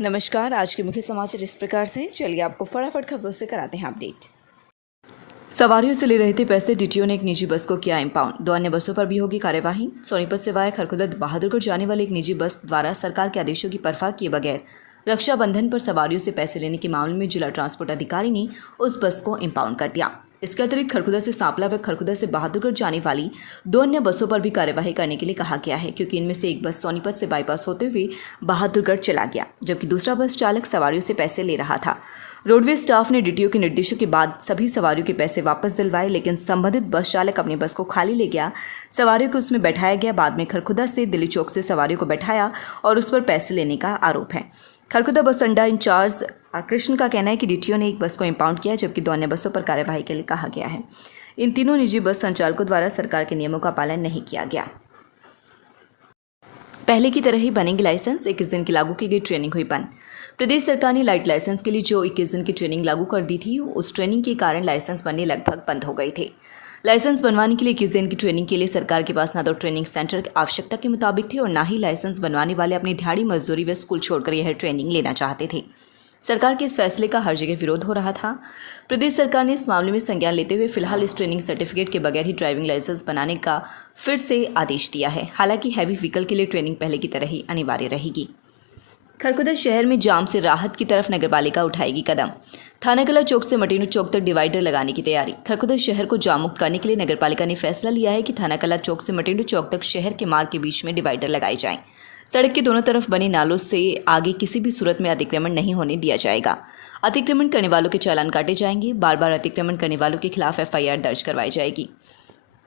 नमस्कार। आज के मुख्य समाचार इस प्रकार से। चलिए आपको फटाफट खबरों से कराते हैं अपडेट। सवारियों से ले रहे थे पैसे, डीटीओ ने एक निजी बस को किया इम्पाउंड। 2 अन्य बसों पर भी होगी कार्यवाही। सोनीपत से वाया खरखुदा बहादुरगढ़ जाने वाली एक निजी बस द्वारा सरकार के आदेशों की परवाह किए बगैर रक्षाबंधन पर सवारियों से पैसे लेने के मामले में जिला ट्रांसपोर्ट अधिकारी ने उस बस को इम्पाउंड कर दिया। इसके अतिरिक्त खरखुदा से सांपला व खरखुदा से बहादुरगढ़ जाने वाली 2 अन्य बसों पर भी कार्यवाही करने के लिए कहा गया है, क्योंकि इनमें से एक बस सोनीपत से बाईपास होते हुए बहादुरगढ़ चला गया, जबकि दूसरा बस चालक सवारियों से पैसे ले रहा था। रोडवेज स्टाफ ने डीटीओ के निर्देशों के बाद सभी सवारियों के पैसे वापस दिलवाए, लेकिन संबंधित बस चालक अपनी बस को खाली ले गया। सवारियों को उसमें बैठाया गया। बाद में खरखुदा से दिल्ली चौक से सवारियों को बैठाया और उस पर पैसे लेने का आरोप है। खरखुदा बस अड्डा इंचार्ज कृष्ण का कहना है कि डीटीओ ने एक बस को इम्पाउंड किया, जबकि 2 अन्य बसों पर कार्यवाही के लिए कहा गया है। इन तीनों निजी बस संचालकों द्वारा सरकार के नियमों का पालन नहीं किया गया। पहले की तरह ही बनेंगे लाइसेंस। 21 दिन की लागू की गई ट्रेनिंग हुई बंद। प्रदेश सरकार ने लाइट लाइसेंस के लिए जो 21 दिन की ट्रेनिंग लागू कर दी थी, उस ट्रेनिंग के कारण लाइसेंस बनने लगभग बंद हो गए थे। लाइसेंस बनवाने के लिए 21 दिन की ट्रेनिंग के लिए सरकार के पास न तो ट्रेनिंग सेंटर की आवश्यकता के मुताबिक थे और न ही लाइसेंस बनवाने वाले अपनी दिहाड़ी मजदूरी व स्कूल छोड़कर यह ट्रेनिंग लेना चाहते थे। सरकार के इस फैसले का हर जगह विरोध हो रहा था। प्रदेश सरकार ने इस मामले में संज्ञान लेते हुए फिलहाल इस ट्रेनिंग सर्टिफिकेट के बगैर ही ड्राइविंग लाइसेंस बनाने का फिर से आदेश दिया है। हालांकि हैवी व्हीकल के लिए ट्रेनिंग पहले की तरह ही अनिवार्य रहेगी। खरखुदा शहर में जाम से राहत की तरफ नगरपालिका उठाएगी कदम। थानाकला चौक से मटेनू चौक तक डिवाइडर लगाने की तैयारी। खरखुदा शहर को जाम मुक्त करने के लिए नगरपालिका ने फैसला लिया है कि थानाकला चौक से मटेनू चौक तक शहर के मार्ग के बीच में डिवाइडर लगाए जाएं। सड़क के दोनों तरफ बने नालों से आगे किसी भी सूरत में अतिक्रमण नहीं होने दिया जाएगा। अतिक्रमण करने वालों के चालान काटे जाएंगे। बार बार अतिक्रमण करने वालों के खिलाफ एफआईआर दर्ज करवाई जाएगी।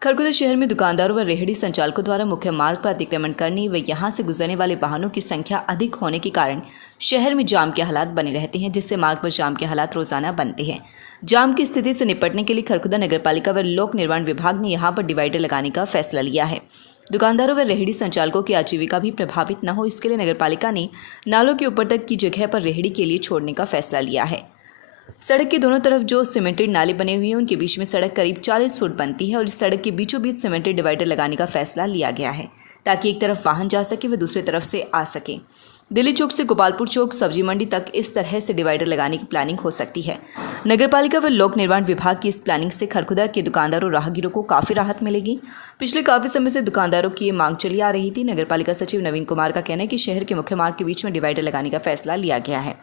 खरखुदा शहर में दुकानदारों व रेहड़ी संचालकों द्वारा मुख्य मार्ग पर अतिक्रमण करने व यहां से गुजरने वाले वाहनों की संख्या अधिक होने के कारण शहर में जाम के हालात बने रहते हैं, जिससे मार्ग पर जाम के हालात रोजाना बनते हैं। जाम की स्थिति से निपटने के लिए खरखुदा नगरपालिका व लोक निर्माण विभाग ने यहां पर डिवाइडर लगाने का फैसला लिया है। दुकानदारों व रेहड़ी संचालकों की आजीविका भी प्रभावित न हो, इसके लिए नगरपालिका ने नालों के ऊपर तक की जगह पर रेहड़ी के लिए छोड़ने का फैसला लिया है। सड़क के दोनों तरफ जो सीमेंटेड नाले बने हुए हैं, उनके बीच में सड़क करीब 40 फुट बनती है और इस सड़क के बीचों बीच सीमेंटेड डिवाइडर लगाने का फैसला लिया गया है, ताकि एक तरफ वाहन जा सके व दूसरी तरफ से आ सके। दिल्ली चौक से गोपालपुर चौक, सब्जी मंडी तक इस तरह से डिवाइडर लगाने की प्लानिंग हो सकती है। नगरपालिका व लोक निर्माण विभाग की इस प्लानिंग से खरखुदा के दुकानदारों और राहगीरों को काफ़ी राहत मिलेगी। पिछले काफ़ी समय से दुकानदारों की ये मांग चली आ रही थी। नगरपालिका सचिव नवीन कुमार का कहना है कि शहर के मुख्य मार्ग के बीच में डिवाइडर लगाने का फैसला लिया गया है।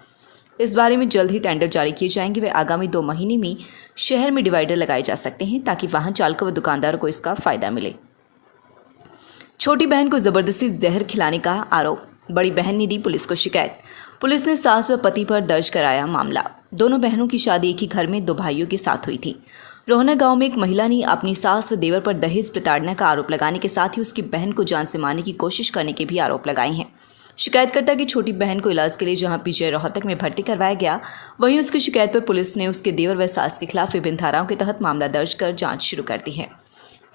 इस बारे में जल्द ही टेंडर जारी किए जाएंगे व आगामी 2 महीने में शहर में डिवाइडर लगाए जा सकते हैं, ताकि वाहन चालकों व दुकानदारों को इसका फायदा मिले। छोटी बहन को जबरदस्ती जहर खिलाने का आरोप। बड़ी बहन ने दी पुलिस को शिकायत। पुलिस ने सास व पति पर दर्ज कराया मामला। दोनों बहनों की शादी एक ही घर में 2 भाइयों के साथ हुई थी। रोहना गांव में एक महिला ने अपनी सास व देवर पर दहेज प्रताड़ना का आरोप लगाने के साथ ही उसकी बहन को जान से मारने की कोशिश करने के भी आरोप लगाए हैं। शिकायतकर्ता की छोटी बहन को इलाज के लिए जहां पीजीआई रोहतक में भर्ती करवाया गया, वहीं उसकी शिकायत पर पुलिस ने उसके देवर व सास के खिलाफ विभिन्न धाराओं के तहत मामला दर्ज कर जांच शुरू कर दी है।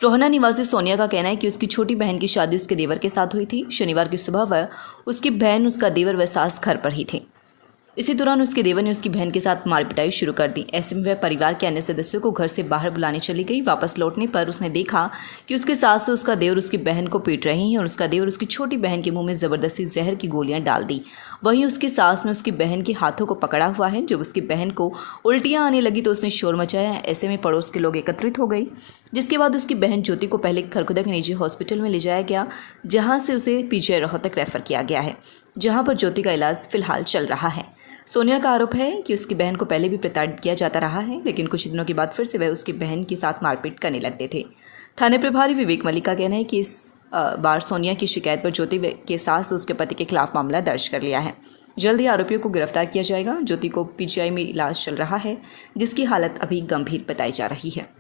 रोहना निवासी सोनिया का कहना है कि उसकी छोटी बहन की शादी उसके देवर के साथ हुई थी। शनिवार की सुबह वह, उसकी बहन, उसका देवर व सास घर पर ही थे। इसी दौरान उसके देवर ने उसकी बहन के साथ मार पिटाई शुरू कर दी। ऐसे में वह परिवार के अन्य सदस्यों को घर से बाहर बुलाने चली गई। वापस लौटने पर उसने देखा कि उसके सास से उसका देवर उसकी बहन को पीट रहे हैं और उसका देवर उसकी छोटी बहन के मुंह में जबरदस्ती जहर की गोलियां डाल दी। वहीं उसकी सास ने उसकी बहन के हाथों को पकड़ा हुआ है। जब उसकी बहन को उल्टियां आने लगी तो उसने शोर मचाया। ऐसे में पड़ोस के लोग एकत्रित हो गए, जिसके बाद उसकी बहन ज्योति को पहले खरखुदा के निजी हॉस्पिटल में ले जाया गया, जहां से उसे पीजीआई रोहतक रेफर किया गया है, जहां पर ज्योति का इलाज फिलहाल चल रहा है। सोनिया का आरोप है कि उसकी बहन को पहले भी प्रताड़ित किया जाता रहा है, लेकिन कुछ दिनों के बाद फिर से वह उसकी बहन के साथ मारपीट करने लगते थे। थाने प्रभारी विवेक मलिक का कहना है कि इस बार सोनिया की शिकायत पर ज्योति के सास उसके पति के खिलाफ मामला दर्ज कर लिया है। जल्द ही आरोपियों को गिरफ्तार किया जाएगा। ज्योति को पीजीआई में इलाज चल रहा है, जिसकी हालत अभी गंभीर बताई जा रही है।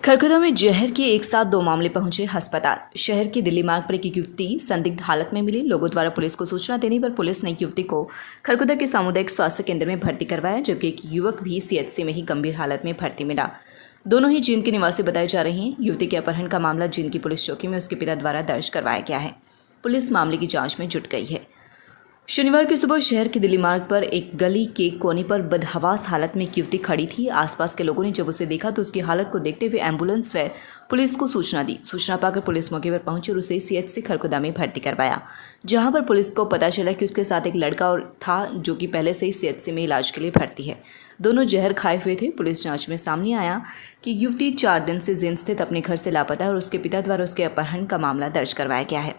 खरखुदा में जहर के एक साथ 2 मामले पहुंचे अस्पताल। शहर के दिल्ली मार्ग पर एक युवती संदिग्ध हालत में मिली। लोगों द्वारा पुलिस को सूचना देने पर पुलिस ने एक युवती को खरखुदा के सामुदायिक स्वास्थ्य केंद्र में भर्ती करवाया, जबकि एक युवक भी सीएचसी में ही गंभीर हालत में भर्ती मिला। दोनों ही जींद के निवासी बताए जा रहे हैं। युवती के अपहरण का मामला जींद की पुलिस चौकी में उसके पिता द्वारा दर्ज करवाया गया है। पुलिस मामले की जाँच में जुट गई है। शनिवार की सुबह शहर के दिल्ली मार्ग पर एक गली के कोने पर बदहवास हालत में एक युवती खड़ी थी। आसपास के लोगों ने जब उसे देखा तो उसकी हालत को देखते हुए एम्बुलेंस व पुलिस को सूचना दी। सूचना पाकर पुलिस मौके पर पहुंची और उसे सीएचसी खरखुदा में भर्ती करवाया, जहां पर पुलिस को पता चला कि उसके साथ एक लड़का और था जो कि पहले से ही सीएचसी में इलाज के लिए भर्ती है। दोनों जहर खाए हुए थे। पुलिस जाँच में सामने आया कि युवती 4 दिन से जींद स्थित अपने घर से लापता है और उसके पिता द्वारा उसके अपहरण का मामला दर्ज करवाया गया है।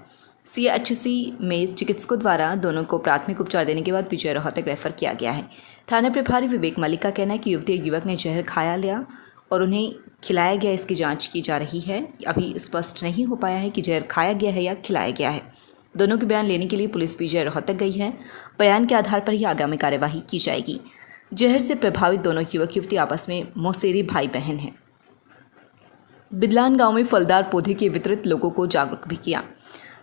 सीएचसी में चिकित्सकों द्वारा दोनों को प्राथमिक उपचार देने के बाद पीछे रोहतक रेफर किया गया है। थाना प्रभारी विवेक मलिक का कहना है कि युवती एक युवक ने जहर खाया लिया और उन्हें खिलाया गया। इसकी जांच की जा रही है। अभी स्पष्ट नहीं हो पाया है कि जहर खाया गया है या खिलाया गया है। दोनों के बयान लेने के लिए पुलिस पीछे रोहतक गई है। बयान के आधार पर ही आगामी कार्यवाही की जाएगी। जहर से प्रभावित दोनों युवक युवती आपस में मौसेरी भाई बहन हैं। बिदलान गाँव में फलदार पौधे के वितरित लोगों को जागरूक भी किया।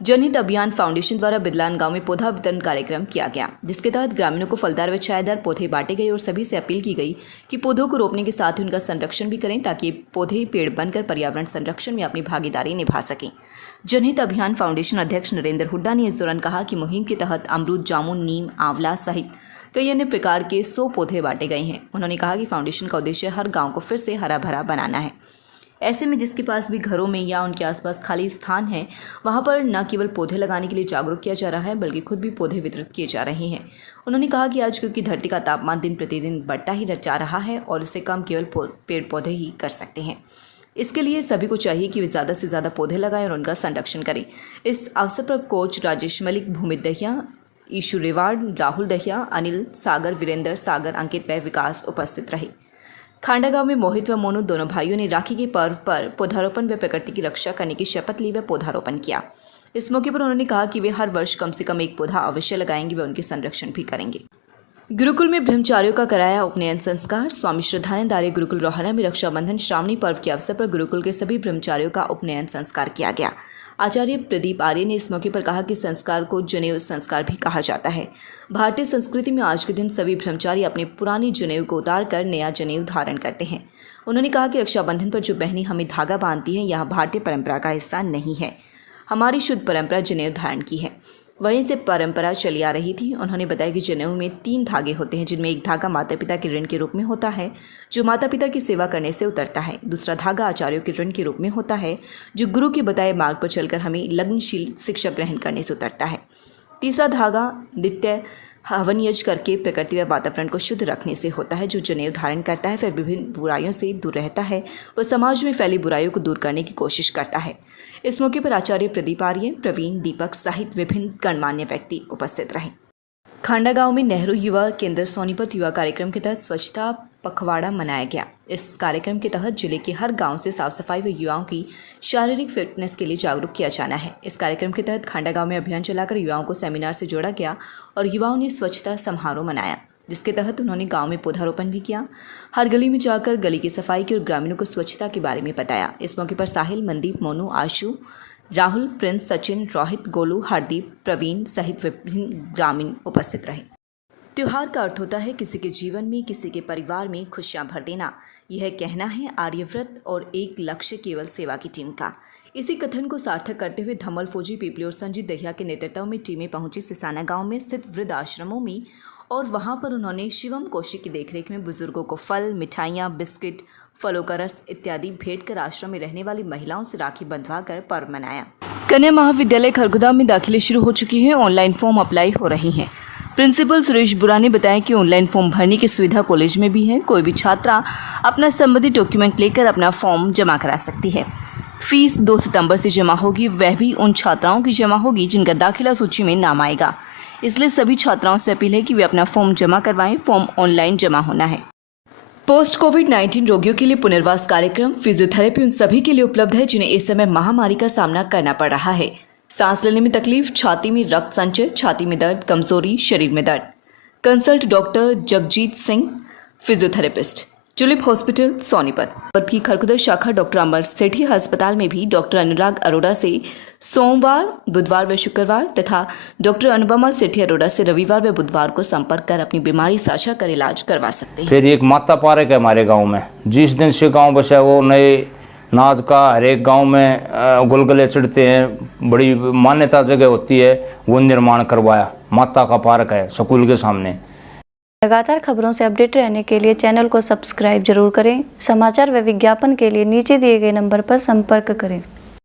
जनहित अभियान फाउंडेशन द्वारा बिदलान गांव में पौधा वितरण कार्यक्रम किया गया, जिसके तहत ग्रामीणों को फलदार व छायादार पौधे बांटे गए और सभी से अपील की गई कि पौधों को रोपने के साथ ही उनका संरक्षण भी करें ताकि पौधे पेड़ बनकर पर्यावरण संरक्षण में अपनी भागीदारी निभा सकें। जनहित अभियान फाउंडेशन अध्यक्ष नरेंद्र हुड्डा ने इस दौरान कहा कि मुहिम के तहत अमरूद, जामुन, नीम, आंवला सहित कई अन्य प्रकार के 100 पौधे बांटे गए हैं। उन्होंने कहा कि फाउंडेशन का उद्देश्य हर गाँव को फिर से हरा भरा बनाना है। ऐसे में जिसके पास भी घरों में या उनके आसपास खाली स्थान है, वहां पर न केवल पौधे लगाने के लिए जागरूक किया जा रहा है बल्कि खुद भी पौधे वितरित किए जा रहे हैं। उन्होंने कहा कि आज क्योंकि धरती का तापमान दिन प्रतिदिन बढ़ता ही जा रहा है और इससे कम केवल पेड़ पौधे ही कर सकते हैं। इसके लिए सभी को चाहिए कि वे ज़्यादा से ज़्यादा पौधे लगाएं और उनका संरक्षण करें। इस अवसर पर कोच राजेश मलिक, भूमित दहिया, ईशु रेवाड़, राहुल दहिया, अनिल, सागर, वीरेंद्र, सागर, अंकित व विकास उपस्थित रहे। खांडा गांव में मोहित व मोनू दोनों भाइयों ने राखी के पर्व पर पौधारोपण व प्रकृति की रक्षा करने की शपथ ली व पौधारोपण किया। इस मौके पर उन्होंने कहा कि वे हर वर्ष कम से कम एक पौधा अवश्य लगाएंगे व उनके संरक्षण भी करेंगे। गुरुकुल में ब्रह्मचारियों का कराया उपनयन संस्कार। स्वामी श्रद्धानंद आर्य गुरुकुल रोहाना में रक्षाबंधन श्रावणी पर्व के अवसर पर गुरुकुल के सभी ब्रह्मचारियों का उपनयन संस्कार किया गया। आचार्य प्रदीप आर्य ने इस मौके पर कहा कि संस्कार को जनेऊ संस्कार भी कहा जाता है। भारतीय संस्कृति में आज के दिन सभी ब्रह्मचारी अपने पुरानी जनेऊ को उतार कर नया जनेऊ धारण करते हैं। उन्होंने कहा कि रक्षाबंधन पर जो बहनें हमें धागा बांधती हैं, यह भारतीय परंपरा का हिस्सा नहीं है। हमारी शुद्ध परंपरा जनेऊ धारण की है, वहीं से परंपरा चली आ रही थी। उन्होंने बताया कि जनेऊ में 3 धागे होते हैं, जिनमें एक धागा माता पिता के ऋण के रूप में होता है जो माता पिता की सेवा करने से उतरता है। दूसरा धागा आचार्यों के ऋण के रूप में होता है जो गुरु के बताए मार्ग पर चलकर हमें लग्नशील शिक्षा ग्रहण करने से उतरता है। तीसरा धागा नित्य हवन यज्ञ करके प्रकृति व वातावरण को शुद्ध रखने से होता है। जो जनेऊ धारण करता है वह विभिन्न बुराइयों से दूर रहता है व समाज में फैली बुराइयों को दूर करने की कोशिश करता है। इस मौके पर आचार्य प्रदीप आर्य, प्रवीण, दीपक सहित विभिन्न गणमान्य व्यक्ति उपस्थित रहे। खांडा गांव में नेहरू युवा केंद्र सोनीपत युवा कार्यक्रम के तहत स्वच्छता पखवाड़ा मनाया गया। इस कार्यक्रम के तहत जिले के हर गांव से साफ सफाई व युवाओं की शारीरिक फिटनेस के लिए जागरूक किया जाना है। इस कार्यक्रम के तहत खांडा गांव में अभियान चलाकर युवाओं को सेमिनार से जोड़ा गया और युवाओं ने स्वच्छता समारोह मनाया, जिसके तहत उन्होंने गांव में पौधारोपण भी किया। हर गली में जाकर गली की सफाई की और ग्रामीणों को स्वच्छता के बारे में बताया। इस मौके पर साहिल, मनदीप, मोनू, आशु, राहुल, प्रिंस, सचिन, रोहित, गोलू, हरदीप, प्रवीण सहित विभिन्न ग्रामीण उपस्थित रहे। त्योहार का अर्थ होता है किसी के जीवन में, किसी के परिवार में खुशियां भर देना। यह कहना है आर्यव्रत और एक लक्ष्य केवल सेवा की टीम का। इसी कथन को सार्थक करते हुए धमल, फौजी, पीपली और संजीत दहिया के नेतृत्व में टीमें पहुंची सिसाना गांव में स्थित वृद्ध आश्रमों में और वहां पर उन्होंने शिवम कौशिक की देखरेख में बुजुर्गों को फल, मिठाइयाँ, बिस्किट, फलों का रस इत्यादि भेंट कर आश्रम में रहने वाली महिलाओं से राखी बंधवा कर पर्व मनाया। कन्या महाविद्यालय खरगोदा में दाखिले शुरू हो चुकी है। ऑनलाइन फॉर्म अप्लाई हो रही हैं। प्रिंसिपल सुरेश बुरा ने बताया कि ऑनलाइन फॉर्म भरने की सुविधा कॉलेज में भी है। कोई भी छात्रा अपना संबंधित डॉक्यूमेंट लेकर अपना फॉर्म जमा करा सकती है। फीस 2 सितंबर से जमा होगी, वह भी उन छात्राओं की जमा होगी जिनका दाखिला सूची में नाम आएगा। इसलिए सभी छात्राओं से अपील है कि वे अपना फॉर्म जमा करवाएं। फॉर्म ऑनलाइन जमा होना है। पोस्ट कोविड-19 रोगियों के लिए पुनर्वास कार्यक्रम फिजियोथेरेपी उन सभी के लिए उपलब्ध है जिन्हें इस समय महामारी का सामना करना पड़ रहा है। सांस लेने में तकलीफ, छाती में रक्त संचय, छाती में दर्द, कमजोरी, शरीर में दर्द। Consult doctor Jagjit Singh, physiotherapist, tulip hospital Sonipat. पद की खरखुदा शाखा डॉक्टर अमर सेठी अस्पताल में भी डॉक्टर अनुराग अरोड़ा से सोमवार, बुधवार व शुक्रवार तथा डॉक्टर अनुपमा सेठी अरोड़ा से रविवार व बुधवार को संपर्क कर अपनी बीमारी साझा कर इलाज करवा सकते हैं। फिर एक माता पार्क है हमारे गांव में। जिस दिन से गांव बसा वो नए नाज का हर एक गांव में गुलगुले चढ़ते हैं, बड़ी मान्यता जगह होती है, वो निर्माण करवाया। माता का पार्क है स्कूल के सामने। लगातार खबरों से अपडेट रहने के लिए चैनल को सब्सक्राइब जरूर करें। समाचार व विज्ञापन के लिए नीचे दिए गए नंबर पर संपर्क करें।